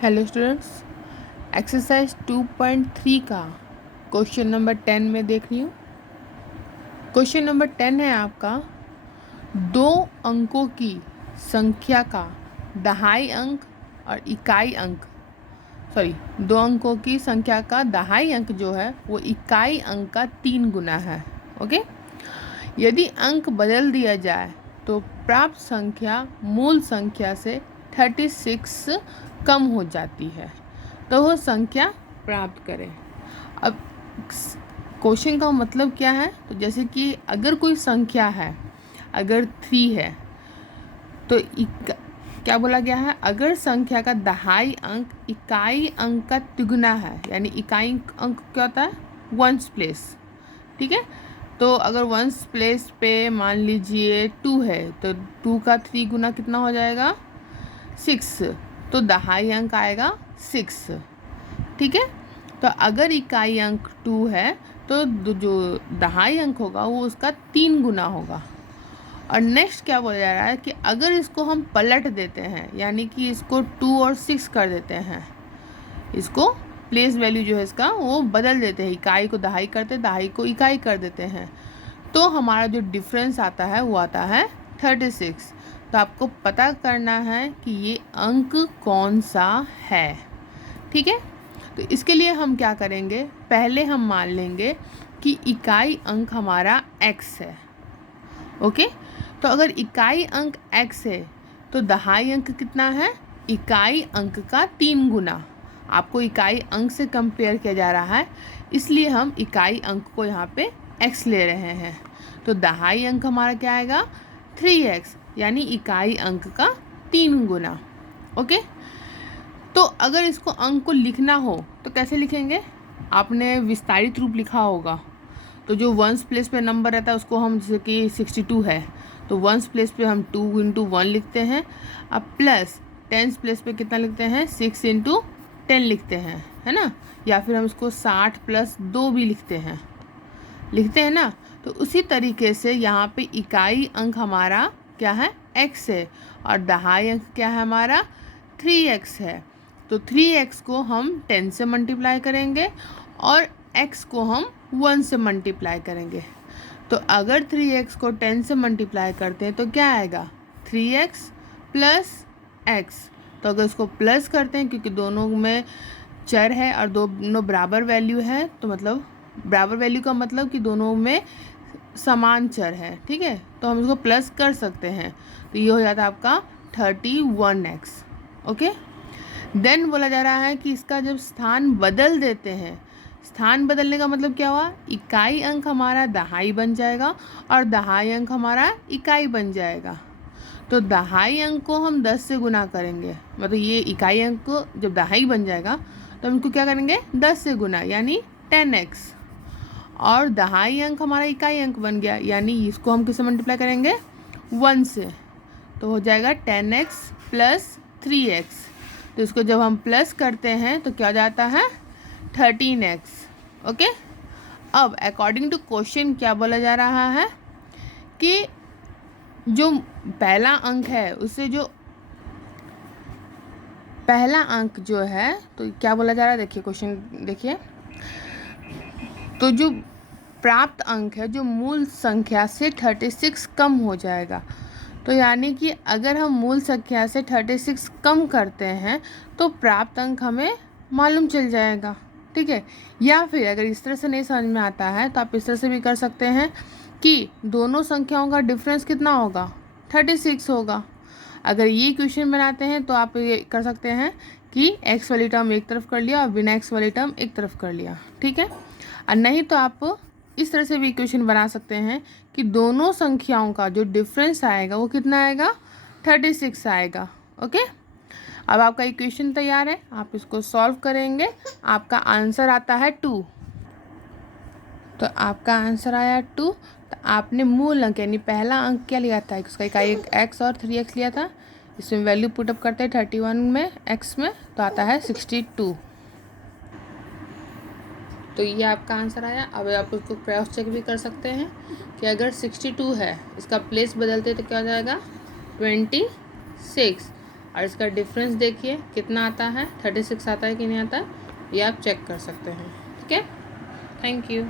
Hello students, exercise 2.3 का question number 10 में देख रही हूँ। क्वेश्चन नंबर 10 है आपका, दो अंकों की संख्या का दहाई अंक और इकाई अंक दो अंकों की संख्या का दहाई अंक जो है वो इकाई अंक का 3 गुना है। ओके, यदि अंक बदल दिया जाए तो प्राप्त संख्या मूल संख्या से 36 कम हो जाती है, तो वो संख्या प्राप्त करें। अब क्वेश्चन का मतलब क्या है, तो जैसे कि अगर कोई संख्या है, अगर 3 है तो क्या बोला गया है, अगर संख्या का दहाई अंक इकाई अंक का तिगुना है, यानी इकाई अंक क्या होता है, वंस प्लेस। ठीक है, तो अगर वंस प्लेस पे मान लीजिए 2 है तो 2 का 3 गुना कितना हो जाएगा, 6, तो दहाई अंक आएगा 6। ठीक है, तो अगर इकाई अंक 2 है तो जो दहाई अंक होगा वो उसका 3 गुना होगा। और नेक्स्ट क्या बोला जा रहा है कि अगर इसको हम पलट देते हैं, यानी कि इसको 2 और 6 कर देते हैं, इसको प्लेस वैल्यू जो है इसका वो बदल देते हैं, इकाई को दहाई करते, दहाई को इकाई कर देते हैं, तो हमारा जो डिफरेंस आता है वो आता है 36। तो आपको पता करना है कि ये अंक कौन सा है। ठीक है, तो इसके लिए हम क्या करेंगे, पहले हम मान लेंगे कि इकाई अंक हमारा x है। ओके, तो अगर इकाई अंक x है तो दहाई अंक कितना है, इकाई अंक का 3 गुना। आपको इकाई अंक से कंपेयर किया जा रहा है, इसलिए हम इकाई अंक को यहाँ पे x ले रहे हैं। तो दहाई अंक हमारा क्या आएगा, 3x, यानी इकाई अंक का 3 गुना। ओके, तो अगर इसको अंक को लिखना हो तो कैसे लिखेंगे, आपने विस्तारित रूप लिखा होगा। तो जो वंस प्लेस पे नंबर रहता है उसको हम, जैसे कि 62 है तो वंस प्लेस पे हम 2 इंटू 1 लिखते हैं। अब प्लस टेंस प्लेस पे कितना लिखते हैं, 6 इंटू 10 लिखते हैं, है ना। या फिर हम इसको 60 प्लस 2 भी लिखते हैं ना। तो उसी तरीके से यहाँ पे इकाई अंक हमारा क्या है, x है, और दहाई अंक क्या है हमारा, 3x है। तो 3x को हम 10 से मल्टीप्लाई करेंगे और x को हम 1 से मल्टीप्लाई करेंगे। तो अगर 3x को 10 से मल्टीप्लाई करते हैं तो क्या आएगा, 3x प्लस x। तो अगर इसको प्लस करते हैं, क्योंकि दोनों में चर है और दोनों बराबर वैल्यू है, तो मतलब बराबर वैल्यू का मतलब कि दोनों में समान चर है। ठीक है, तो हम इसको प्लस कर सकते हैं, तो ये हो जाता है आपका 31x। ओके, देन बोला जा रहा है कि इसका जब स्थान बदल देते हैं, स्थान बदलने का मतलब क्या हुआ, इकाई अंक हमारा दहाई बन जाएगा और दहाई अंक हमारा इकाई बन जाएगा। तो दहाई अंक को हम 10 से गुना करेंगे, मतलब ये इकाई अंक को जब दहाई बन जाएगा तो हम इनको क्या करेंगे, 10 से गुना, यानी 10x। और दहाई अंक हमारा इकाई अंक बन गया, यानी इसको हम किससे मल्टीप्लाई करेंगे, 1 से, तो हो जाएगा 10x प्लस 3x। तो इसको जब हम प्लस करते हैं तो क्या हो जाता है, 13x। ओके, अब अकॉर्डिंग टू क्वेश्चन क्या बोला जा रहा है कि जो पहला अंक है उससे जो पहला अंक जो है, तो क्या बोला जा रहा है, देखिए क्वेश्चन देखिए, तो जो प्राप्त अंक है जो मूल संख्या से 36 कम हो जाएगा। तो यानी कि अगर हम मूल संख्या से 36 कम करते हैं तो प्राप्त अंक हमें मालूम चल जाएगा। ठीक है, या फिर अगर इस तरह से नहीं समझ में आता है तो आप इस तरह से भी कर सकते हैं कि दोनों संख्याओं का डिफरेंस कितना होगा, 36 होगा। अगर ये क्वेश्चन बनाते हैं तो आप ये कर सकते हैं कि x वाली टर्म एक तरफ कर लिया और बिना x वाली टर्म एक तरफ कर लिया। ठीक है, और नहीं तो आप इस तरह से भी इक्वेशन बना सकते हैं कि दोनों संख्याओं का जो डिफरेंस आएगा वो कितना आएगा, 36 आएगा। ओके, अब आपका इक्वेशन तैयार है, आप इसको सॉल्व करेंगे, आपका आंसर आता है 2। तो आपका आंसर आया 2। तो आपने मूल अंक यानी पहला अंक क्या लिया था, उसका इकाई x और 3x लिया था। इसमें वैल्यू पुटअप करते हैं 31 में x में, तो आता है 62। तो ये आपका आंसर आया। अब आप उसको क्रॉस चेक भी कर सकते हैं कि अगर 62 है, इसका प्लेस बदलते तो क्या हो जाएगा, 26। और इसका डिफरेंस देखिए कितना आता है, 36 आता है कि नहीं आता है, ये आप चेक कर सकते हैं। ठीक है, थैंक यू।